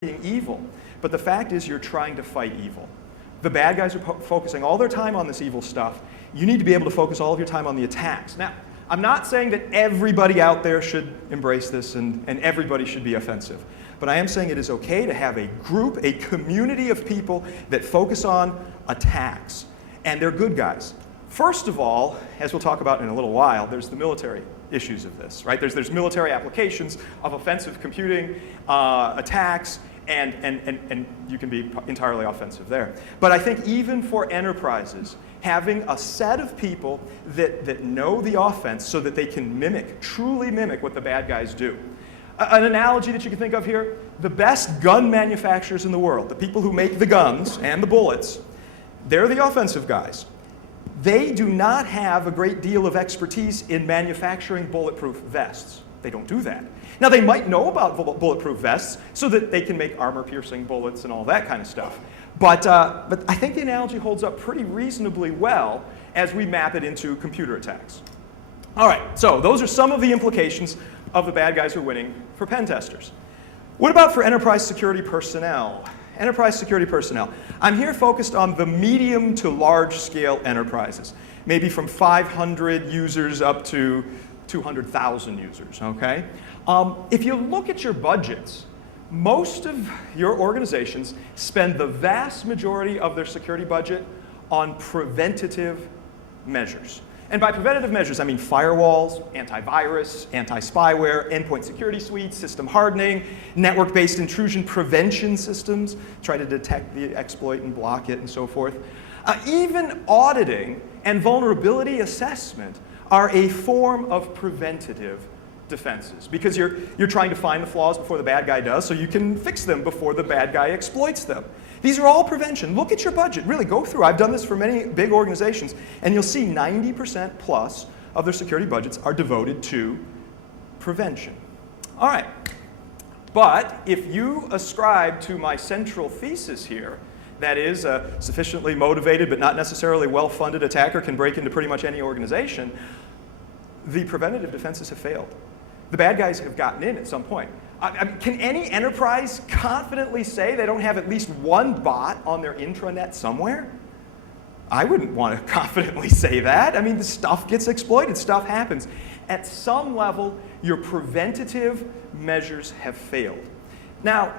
being evil. But the fact is you're trying to fight evil. The bad guys are focusing all their time on this evil stuff. You need to be able to focus all of your time on the attacks. Now, I'm not saying that everybody out there should embrace this and everybody should be offensive. But I am saying it is okay to have a group, a community of people that focus on attacks. And they're good guys. First of all, as we'll talk about in a little while, there's the military issues of this, right? There's military applications of offensive computing, attacks, and you can be entirely offensive there. But I think even for enterprises, having a set of people that know the offense so that they can mimic, truly mimic what the bad guys do. An analogy that you can think of here, the best gun manufacturers in the world, the people who make the guns and the bullets, they're the offensive guys. They do not have a great deal of expertise in manufacturing bulletproof vests. They don't do that. Now, they might know about bulletproof vests so that they can make armor-piercing bullets and all that kind of stuff. But I think the analogy holds up pretty reasonably well as we map it into computer attacks. All right, so those are some of the implications of the bad guys who are winning for pen testers. What about for enterprise security personnel? Enterprise security personnel. I'm here focused on the medium to large scale enterprises, maybe from 500 users up to 200,000 users, okay? If you look at your budgets, most of your organizations spend the vast majority of their security budget on preventative measures. And by preventative measures, I mean firewalls, antivirus, anti-spyware, endpoint security suites, system hardening, network-based intrusion prevention systems, try to detect the exploit and block it and so forth. Even auditing and vulnerability assessment are a form of preventative defenses because you're trying to find the flaws before the bad guy does so you can fix them before the bad guy exploits them. These are all prevention. Look at your budget. Really go through. I've done this for many big organizations, and you'll see 90% plus of their security budgets are devoted to prevention. All right. But if you ascribe to my central thesis here, that is, a sufficiently motivated but not necessarily well-funded attacker can break into pretty much any organization, the preventative defenses have failed. The bad guys have gotten in at some point. Can any enterprise confidently say they don't have at least one bot on their intranet somewhere? I wouldn't want to confidently say that. I mean, the stuff gets exploited, stuff happens. At some level, your preventative measures have failed. Now,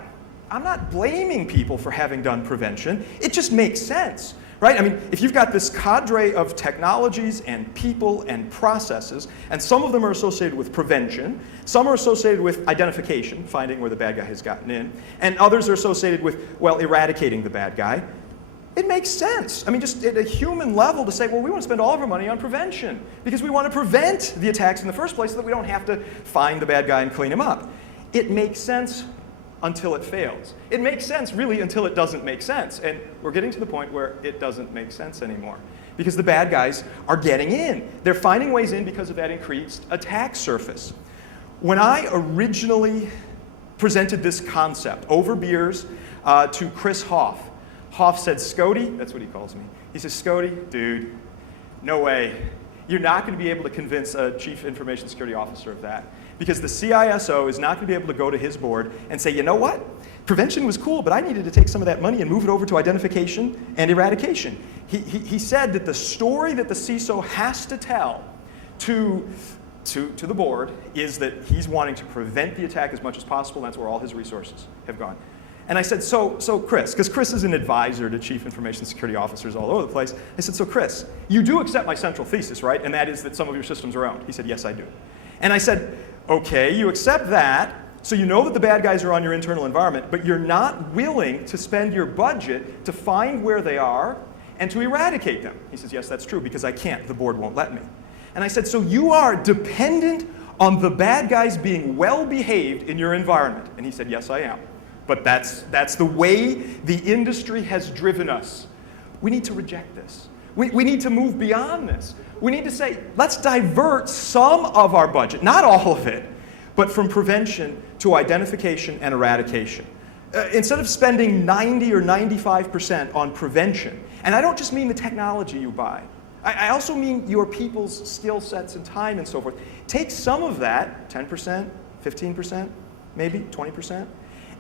I'm not blaming people for having done prevention. It just makes sense, right? I mean, if you've got this cadre of technologies and people and processes, and some of them are associated with prevention, some are associated with identification, finding where the bad guy has gotten in, and others are associated with, well, eradicating the bad guy, it makes sense. I mean, just at a human level to say, well, we want to spend all of our money on prevention because we want to prevent the attacks in the first place so that we don't have to find the bad guy and clean him up. It makes sense until it fails. It makes sense, really, until it doesn't make sense. And we're getting to the point where it doesn't make sense anymore because the bad guys are getting in. They're finding ways in because of that increased attack surface. When I originally presented this concept over beers to Chris Hoff, Hoff said, Skoudi, that's what he calls me. He says, Skoudi, dude, no way. You're not going to be able to convince a chief information security officer of that. Because the CISO is not going to be able to go to his board and say, you know what? Prevention was cool, but I needed to take some of that money and move it over to identification and eradication. He said that the story that the CISO has to tell to the board is that he's wanting to prevent the attack as much as possible, and that's where all his resources have gone. And I said, so Chris, because Chris is an advisor to chief information security officers all over the place, I said, so Chris, you do accept my central thesis, right? And that is that some of your systems are owned. He said, yes, I do. And I said, okay, you accept that, so you know that the bad guys are on your internal environment, but you're not willing to spend your budget to find where they are and to eradicate them. He says, yes, that's true, because I can't. The board won't let me. And I said, so you are dependent on the bad guys being well-behaved in your environment. And he said, yes, I am. But that's the way the industry has driven us. We need to reject this. We need to move beyond this. We need to say, let's divert some of our budget, not all of it, but from prevention to identification and eradication. Instead of spending 90 or 95% on prevention, and I don't just mean the technology you buy, I also mean your people's skill sets and time and so forth. Take some of that, 10%, 15%, maybe 20%,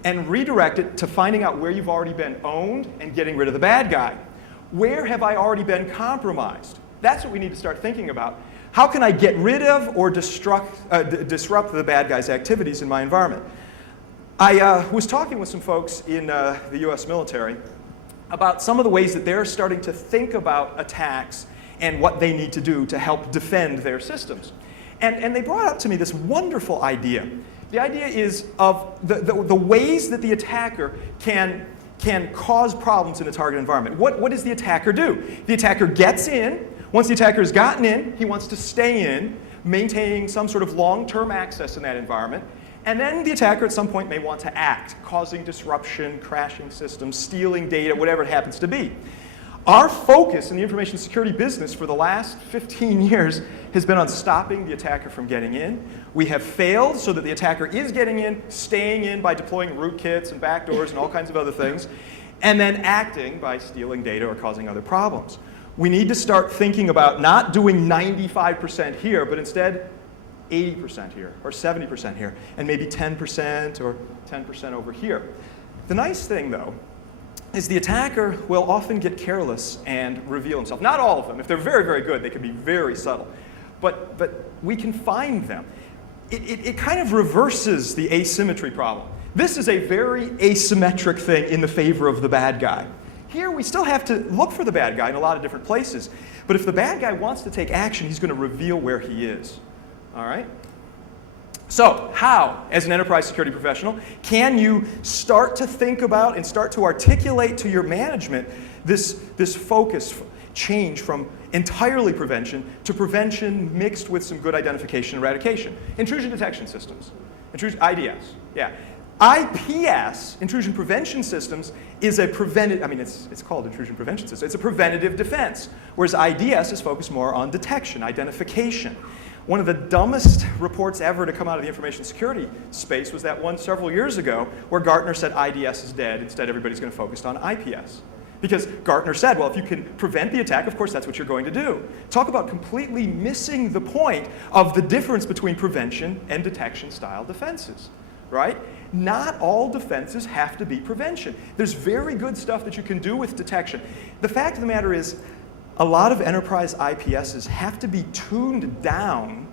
and redirect it to finding out where you've already been owned and getting rid of the bad guy. Where have I already been compromised? That's what we need to start thinking about. How can I get rid of or disrupt the bad guy's activities in my environment? I was talking with some folks in the US military about some of the ways that they're starting to think about attacks and what they need to do to help defend their systems. And they brought up to me this wonderful idea. The idea is of the ways that the attacker can cause problems in a target environment. What does the attacker do? The attacker gets in. Once the attacker has gotten in, he wants to stay in, maintaining some sort of long-term access in that environment. And then the attacker at some point may want to act, causing disruption, crashing systems, stealing data, whatever it happens to be. Our focus in the information security business for the last 15 years has been on stopping the attacker from getting in. We have failed so that the attacker is getting in, staying in by deploying rootkits and backdoors and all kinds of other things, and then acting by stealing data or causing other problems. We need to start thinking about not doing 95% here, but instead 80% here, or 70% here, and maybe 10% or 10% over here. The nice thing, though, is the attacker will often get careless and reveal himself. Not all of them. If they're very, very good, they can be very subtle. But we can find them. It kind of reverses the asymmetry problem. This is a very asymmetric thing in the favor of the bad guy. Here, we still have to look for the bad guy in a lot of different places. But if the bad guy wants to take action, he's going to reveal where he is. All right? So, how, as an enterprise security professional, can you start to think about and start to articulate to your management this focus change from entirely prevention to prevention mixed with some good identification and eradication? Intrusion detection systems. IDS, yeah. IPS, intrusion prevention systems, is a it's called intrusion prevention system. It's a preventative defense, whereas IDS is focused more on detection, identification. One of the dumbest reports ever to come out of the information security space was that one several years ago where Gartner said IDS is dead. Instead, everybody's going to focus on IPS. Because Gartner said, well, if you can prevent the attack, of course, that's what you're going to do. Talk about completely missing the point of the difference between prevention and detection style defenses, right? Not all defenses have to be prevention. There's very good stuff that you can do with detection. The fact of the matter is, a lot of enterprise IPSs have to be tuned down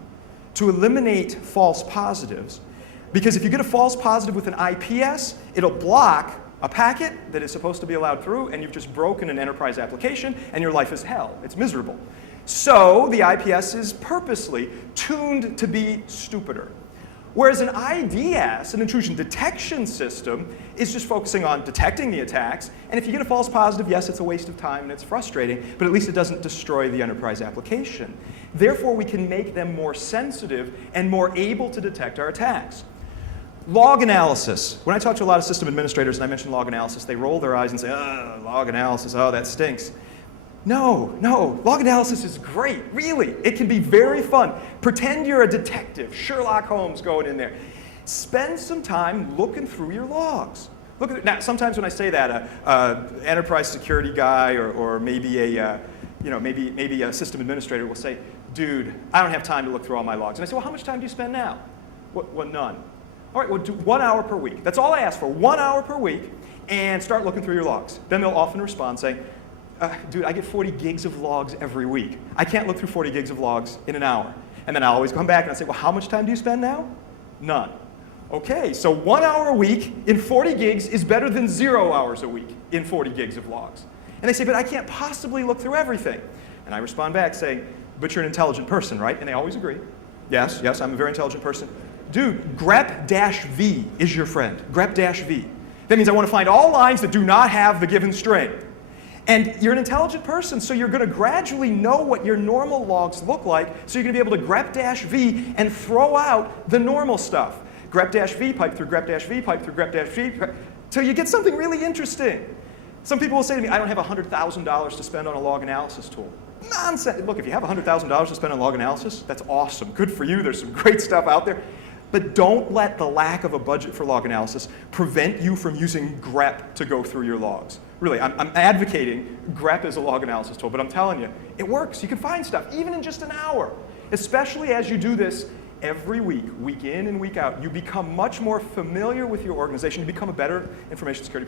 to eliminate false positives. Because if you get a false positive with an IPS, it'll block a packet that is supposed to be allowed through, and you've just broken an enterprise application, and your life is hell. It's miserable. So the IPS is purposely tuned to be stupider. Whereas an IDS, an intrusion detection system, is just focusing on detecting the attacks. And if you get a false positive, yes, it's a waste of time and it's frustrating, but at least it doesn't destroy the enterprise application. Therefore, we can make them more sensitive and more able to detect our attacks. Log analysis. When I talk to a lot of system administrators and I mention log analysis, they roll their eyes and say, oh, log analysis, oh, that stinks. No, log analysis is great, really. It can be very fun. Pretend you're a detective, Sherlock Holmes going in there. Spend some time looking through your logs. Now, sometimes when I say that, an enterprise security guy or maybe maybe a system administrator will say, dude, I don't have time to look through all my logs. And I say, well, how much time do you spend now? Well, none. All right, well, do 1 hour per week. That's all I ask for, 1 hour per week, and start looking through your logs. Then they'll often respond saying, dude, I get 40 gigs of logs every week. I can't look through 40 gigs of logs in an hour. And then I'll always come back and I'll say, well, how much time do you spend now? None. Okay, so 1 hour a week in 40 gigs is better than 0 hours a week in 40 gigs of logs. And they say, but I can't possibly look through everything. And I respond back saying, but you're an intelligent person, right? And they always agree. Yes, I'm a very intelligent person. Dude, grep-v is your friend. Grep-v. That means I want to find all lines that do not have the given string. And you're an intelligent person, so you're going to gradually know what your normal logs look like, so you're going to be able to grep-v and throw out the normal stuff. Grep-v, pipe through grep-v, pipe through grep-v, till you get something really interesting. Some people will say to me, I don't have $100,000 to spend on a log analysis tool. Nonsense. Look, if you have $100,000 to spend on log analysis, that's awesome. Good for you. There's some great stuff out there. But don't let the lack of a budget for log analysis prevent you from using grep to go through your logs. Really, I'm advocating grep as a log analysis tool, but I'm telling you, it works. You can find stuff, even in just an hour, especially as you do this every week, week in and week out, you become much more familiar with your organization. You become a better information security